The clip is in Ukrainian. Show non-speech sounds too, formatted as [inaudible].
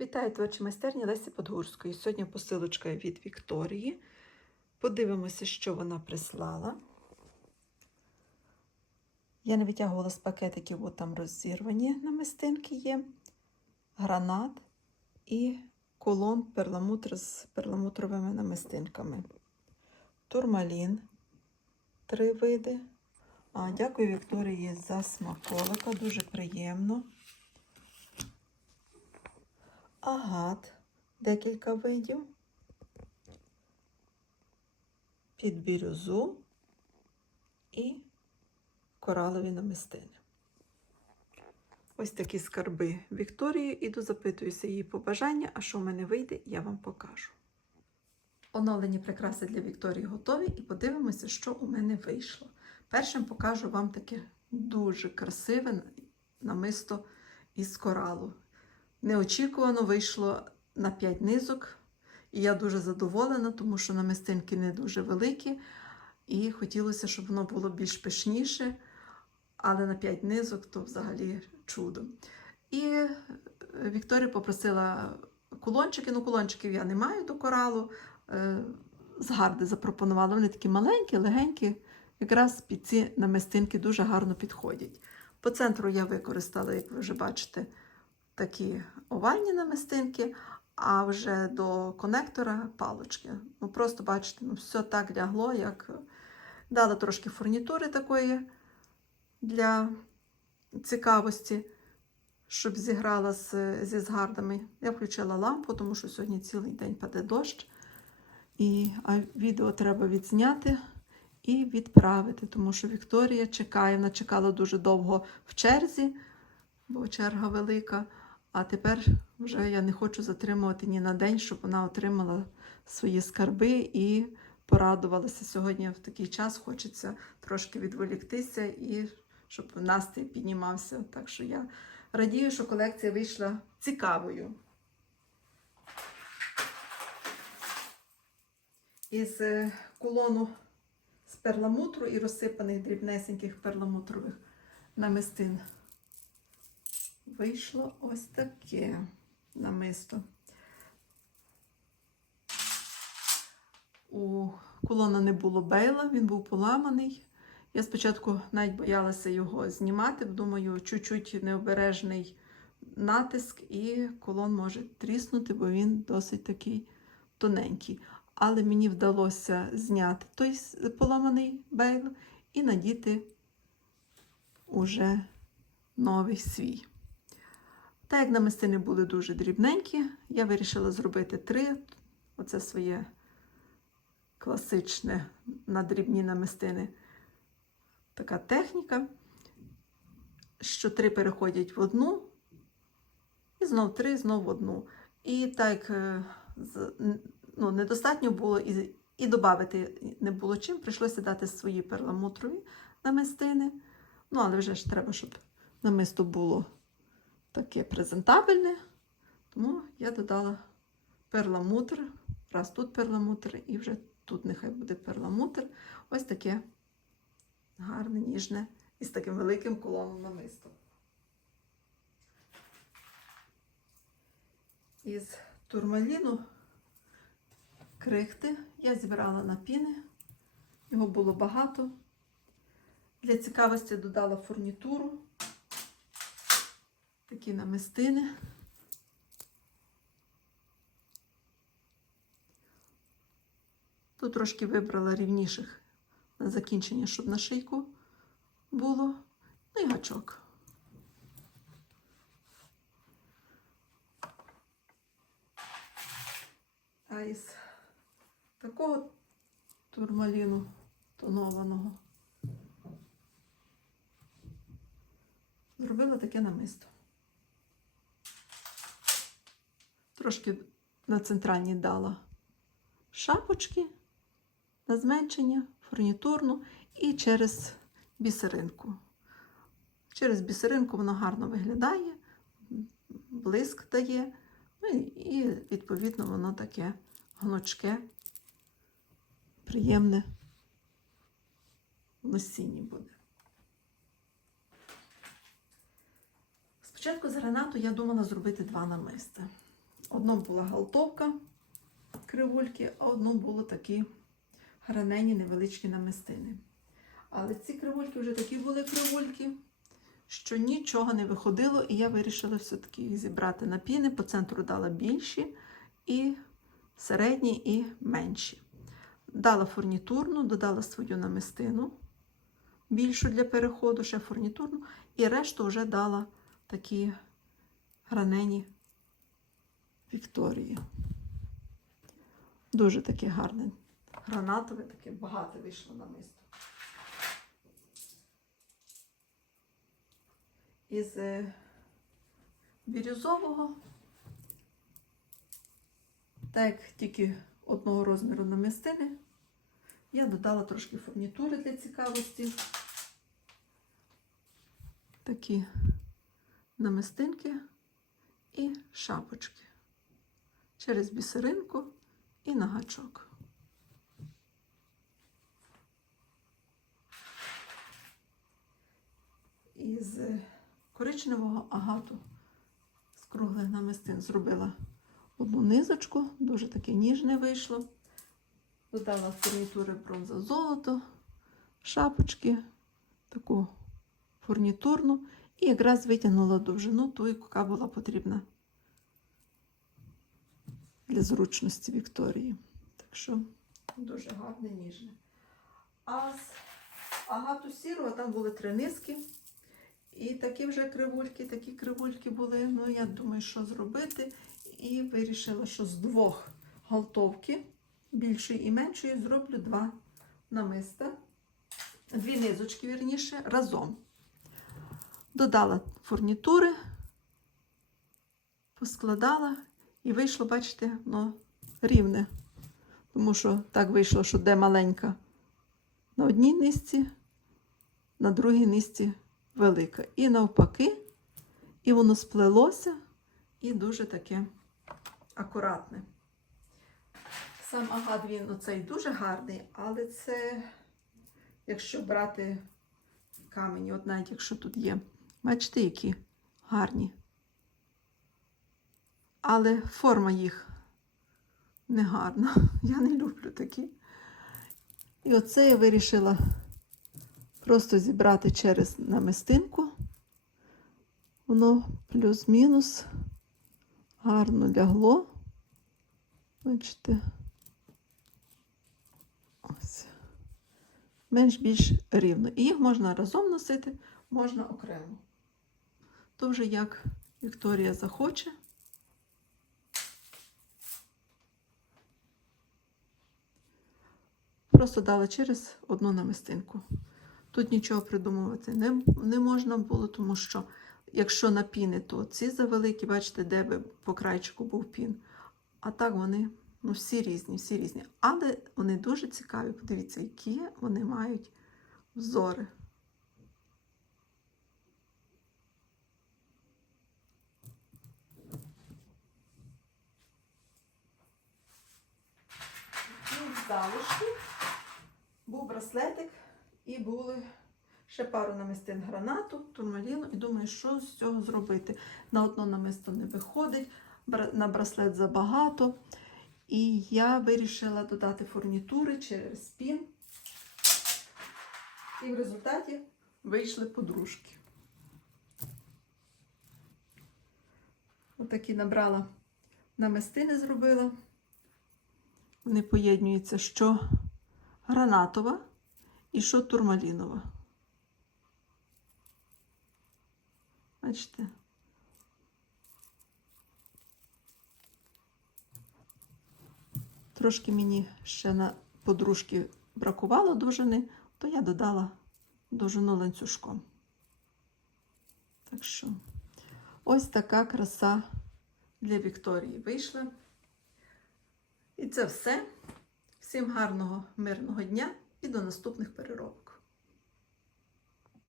Вітаю творчі майстерні Лесі Подгурської. Сьогодні посилочка від Вікторії. Подивимося, що вона прислала. Я не витягувала з пакетиків, бо там розірвані намистинки є. Гранат і колон перламутр з перламутровими намистинками. Турмалін три види. А, дякую Вікторії за смаколика, дуже приємно. Агат декілька видів. Під бірюзу і коралові намистини. Ось такі скарби Вікторії. Іду запитуюся її побажання, а що в мене вийде, я вам покажу. Оновлені прикраси для Вікторії готові і подивимося, що у мене вийшло. Першим покажу вам таке дуже красиве намисто із коралу. Неочікувано вийшло на 5 низок, і я дуже задоволена, тому що намистинки не дуже великі, і хотілося, щоб воно було більш пишніше, але на 5 низок то взагалі чудо. І Вікторія попросила кулончики. Ну, кулончиків я не маю до коралу. З гарди запропонувала. Вони такі маленькі, легенькі, якраз під ці намистинки дуже гарно підходять. По центру я використала, як ви вже бачите, такі овальні намистинки, а вже до конектора палочки. Ну, Просто бачите, ну, все так лягло, як дала трошки фурнітури такої для цікавості, щоб зіграла з, зі згардами. Я включила лампу, тому що сьогодні цілий день паде дощ. І а відео треба відзняти і відправити, тому що Вікторія чекає, вона чекала дуже довго в черзі, бо черга велика. А тепер вже я не хочу затримувати ні на день, щоб вона отримала свої скарби і порадувалася. Сьогодні в такий час хочеться трошки відволіктися і щоб настрій піднімався. Так що я радію, що колекція вийшла цікавою. Із е, колону з перламутру і розсипаних дрібнесеньких перламутрових намистин вийшло ось таке намисто. У колона не було бейла, він був поламаний. Я спочатку навіть боялася його знімати, думаю, чуть-чуть необережний натиск, і колон може тріснути, бо він досить такий тоненький. Але мені вдалося зняти той поламаний бейл і надіти уже новий свій. Так як намистини були дуже дрібненькі, я вирішила зробити три. Оце своє класичне на дрібні намистини. Така техніка, що три переходять в одну, і знов три, знов в одну. І так ну, недостатньо було і і додати не було чим, прийшлося дати свої перламутрові намистини. Ну, але вже ж треба, щоб намисто було таке презентабельне. Тому я додала перламутр. Раз тут перламутр, і вже тут нехай буде перламутр. Ось таке гарне, ніжне і з таким великим колоном намистом. Із турмаліну крихти я зібрала на піни, його було багато. Для цікавості додала фурнітуру, такі намистини. Тут трошки вибрала рівніших на закінчення, щоб на шийку було, ну і гачок. А із такого турмаліну тонованого зробила таке намисто. Трошки на центральній дала шапочки на зменшення, фурнітурну і через бісеринку. Через бісеринку воно гарно виглядає, блиск дає, ну і, відповідно, воно таке гнучке, приємне в носінні буде. Спочатку з гранату я думала зробити два намиста. Одно була галтовка кривульки, а одно було такі гранені невеличкі намистини. Але ці кривульки вже такі були кривульки, що нічого не виходило, і я вирішила все-таки їх зібрати на піни. По центру дала більші і середні і менші. Дала фурнітурну, додала свою намистину, більшу для переходу, ще фурнітурну, і решту вже дала такі гранені Вікторії. Дуже таке гарне. Гранатове, таке багато вийшло намисто. Із е, бірюзового, так як тільки одного розміру намистини, я додала трошки фурнітури для цікавості. Такі намистинки і шапочки через бісеринку і на гачок. Із коричневого агату з круглих намистин зробила одну низочку, дуже таке ніжне вийшло. Додала фурнітури бронза золото, шапочки, таку фурнітурну, і якраз витягнула довжину ту, яка була потрібна для зручності Вікторії. Так що дуже гарне, ніжне. А з агату сірого там були три низки. І такі вже кривульки, такі кривульки були. Ну, я думаю, що зробити. І вирішила, що з двох галтовки, більшої і меншої, зроблю два намиста. Дві низочки, вірніше, разом. Додала фурнітури, поскладала і вийшло, бачите, ну, рівне. Тому що так вийшло, що де маленька на одній низці, на другій низці велика. І навпаки, і воно сплелося і дуже таке акуратне. Сам агат він оцей дуже гарний, але це, якщо брати камені, от навіть якщо тут є, бачите, які гарні. Але форма їх не гарна. [laughs] Я не люблю такі. І оце я вирішила просто зібрати через намистинку. Воно плюс-мінус гарно лягло. Бачите, ось. Менш-більш рівно. І їх можна разом носити, можна окремо. То вже як Вікторія захоче. Просто дала через одну намистинку. Тут нічого придумувати не, не можна було, тому що якщо на піни, то ці завеликі, бачите, де би по крайчику був пін. А так вони ну, всі різні, всі різні. Але вони дуже цікаві. Подивіться, які вони мають взори. І з залишків був браслетик і були ще пару намистин гранату, турмаліну. І думаю, що з цього зробити. На одно намисто не виходить, на браслет забагато. І я вирішила додати фурнітури через пін. І в результаті вийшли подружки. Отакі набрала намистини зробила. Вони поєднуються, що гранатова і що турмалінова. Бачите? Трошки мені ще на подружки бракувало довжини, то я додала довжину ланцюжком. Так що, ось така краса для Вікторії вийшла. І це все. Всім гарного, мирного дня і до наступних переробок.